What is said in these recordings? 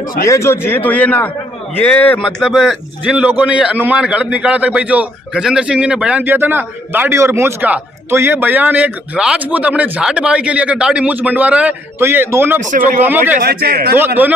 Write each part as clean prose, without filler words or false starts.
ये जो जीत हुई है ना, ये मतलब जिन लोगों ने ये अनुमान गलत निकाला था भाई, जो गजेंद्र सिंह जी ने बयान दिया था ना दाढ़ी और मूंछ का, तो ये बयान एक राजपूत अपने जाट भाई के लिए अगर दाढ़ी मूंछ मंडवा रहा है तो ये दोनों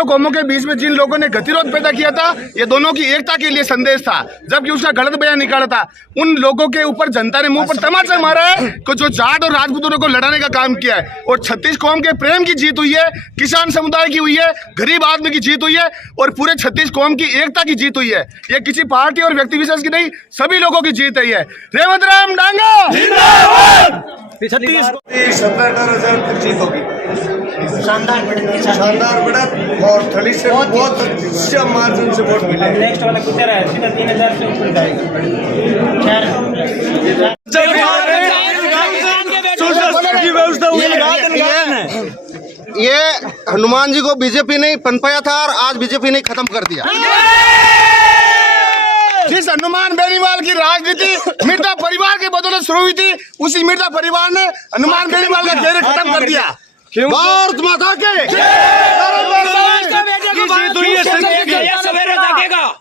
कौमों के बीच में जिन लोगों ने गतिरोध पैदा किया था, ये दोनों की एकता के लिए संदेश था, जबकि उसका गलत बयान निकाला था। उन लोगों के ऊपर जनता ने मुंह पर तमाचा मारा है कि जो जाट और राजपूतों को लड़ाने का काम किया है। और 36 कौम के प्रेम की जीत हुई है, किसान समुदाय की हुई है, गरीब आदमी की जीत हुई है और पूरे 36 कौम की एकता की जीत हुई है। ये किसी पार्टी और व्यक्ति विशेष की नहीं, सभी लोगों की जीत है। रेवंत राम डांगा 17,000 तक जीत होगी, शानदार बढ़त और थली से बहुत अच्छा मार्जिन से वोट मिले। नेक्स्ट वाला कितना है? सीधा 3,000 से ऊपर जाएगा। ये हनुमान जी को बीजेपी ने पनपाया था और आज बीजेपी ने खत्म कर दिया। जिस हनुमान बेनीवाल की राजनीति मिर्जा परिवार के बदौलत शुरू हुई थी, उसी मिर्जा परिवार ने हनुमान बेनीवाल का घेरे खत्म कर दिया। भारत माता के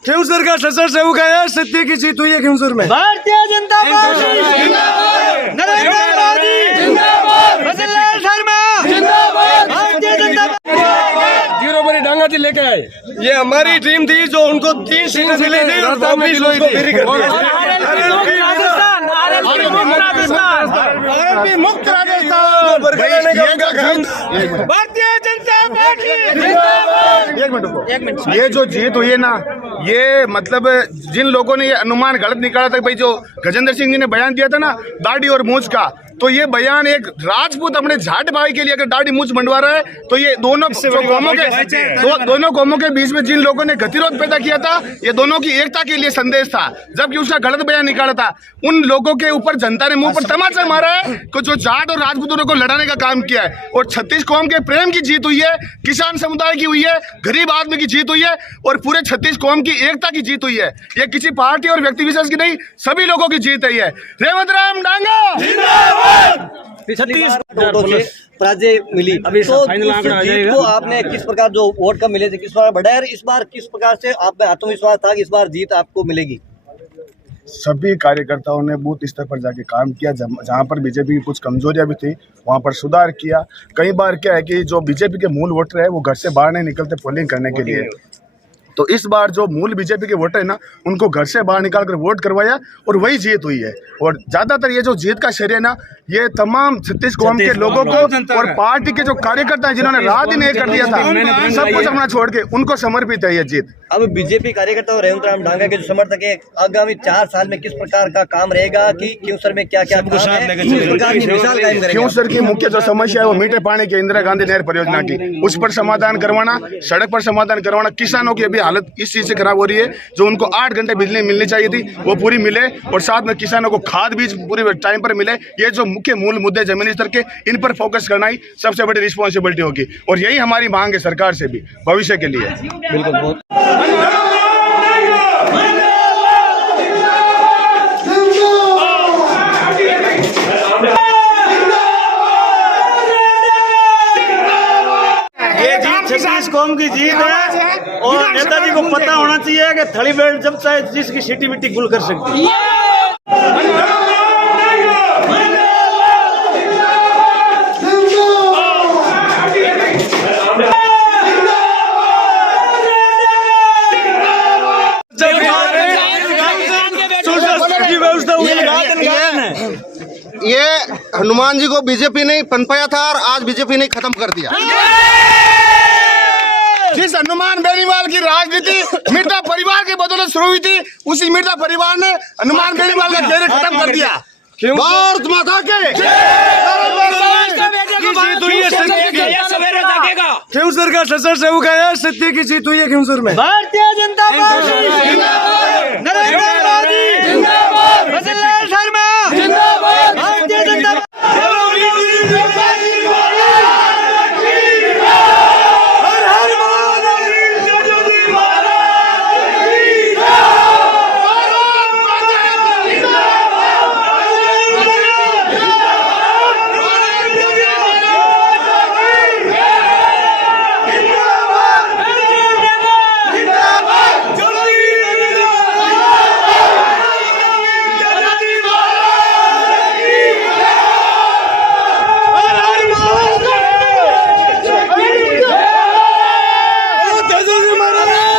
खिंसर का ससुर से उगाया, सत्य की जीत हुई है खिंसर में। भारतीय जनता पार्टी जिंदाबाद, नरेंद्र मोदी जिंदाबाद, भजनलाल शर्मा जिंदाबाद, भारतीय जनता जीरो बड़ी डांगा थी लेके आए। ये हमारी टीम थी जो उनको 3 सीटें मिली थी और वापस उसको फ्री कर दिया। आरएलपी मुक्त राजस्थान, भारतीय जनता पार्टी एक मिनट, ये जो जीत हुई है ना, ये मतलब जिन लोगों ने ये अनुमान गलत निकाला था भाई, जो गजेंद्र सिंह जी ने बयान दिया था ना दाढ़ी और मूंछ का, तो ये बयान एक राजपूत अपने जाट भाई के लिए अगर दाढ़ी मूंछ मंडवा रहा है तो ये दोनों कौमों के बीच में जिन लोगों ने गतिरोध पैदा किया था, ये दोनों की एकता के लिए संदेश था, जबकि उसका गलत बयान निकाला था। उन लोगों के ऊपर जनता ने मुंह पर तमाचा मारा है कि जो जाट और राजपूतों को लड़ाने का काम किया है। और 36 कौम के प्रेम की जीत हुई है, किसान समुदाय की हुई है, गरीब आदमी की जीत हुई है और पूरे 36 कौम की एकता की जीत हुई है। ये किसी पार्टी और व्यक्ति विशेष की नहीं, सभी लोगों की जीत है। रेवंत राम डांगा पराजय मिली, तो जीत को आपने किस प्रकार जो वोट कम मिले थे किस प्रकार बढ़ाया, इस बार किस प्रकार से आप में आत्मविश्वास था कि इस बार जीत आपको मिलेगी? सभी कार्यकर्ताओं ने बूथ स्तर पर जाके काम किया, जहां पर बीजेपी की कुछ कमजोरियां भी थी वहां पर सुधार किया। कई बार क्या है कि जो बीजेपी के मूल वोटर है वो घर से बाहर नहीं निकलते पोलिंग करने के लिए, तो इस बार जो मूल बीजेपी के वोटर है ना, उनको घर से बाहर निकाल कर वोट करवाया और वही जीत हुई है। और ज्यादातर ये जो जीत का श्रेय ना, ये तमाम 36 कौम के लोगों को और पार्टी के जो कार्यकर्ता हैं जिन्होंने रात ही नहीं कर दिया था, सब कुछ अपना छोड़ के उनको समर्पित है ये जीत। अब बीजेपी कार्यकर्ता और रेवंत राम डांगा के जो समर्थक है, आगामी 4 साल में किस प्रकार का काम रहेगा कि क्योंसर में क्या क्या क्योंसर की मुख्य जो समस्या है वो मीठे पानी की इंदिरा गांधी नहर परियोजना की, उस पर समाधान करवाना, सड़क पर समाधान करवाना। किसानों की अभी हालत इस चीज से खराब हो रही है, जो उनको 8 घंटे बिजली मिलनी चाहिए थी वो पूरी मिले और साथ में किसानों को खाद बीज पूरी टाइम पर मिले। ये जो मुख्य मूल मुद्दे जमीनी स्तर के, इन पर फोकस करना ही सबसे बड़ी रिस्पॉन्सिबिलिटी होगी और यही हमारी मांग है सरकार से भी भविष्य के लिए। बिल्कुल, बहुत छत्तीस कौम की जीत है और नेताजी को पता होना चाहिए कि थली बेल्ट जब चाहे जिसकी सीटी मिट्टी गुल कर सकती है। ये हनुमान जी को बीजेपी ने पनपाया था और आज बीजेपी ने खत्म कर दिया। जिस हनुमान बेनीवाल की राजनीति मिर्जा परिवार के बदौलत शुरू हुई थी, उसी मिर्जा परिवार ने हनुमान बेनीवाल का घेरे खत्म कर दिया। भारत माता के खिंसर का ससुर से उगाया, सत्य की जीत हुई है खिंसर में। भारतीय जनता पार्टी जिंदाबाद, नरेंद्र मोदी जिंदाबाद, भजनलाल शर्मा जिंदाबाद, भारतीय जनता यशस्वी महाराज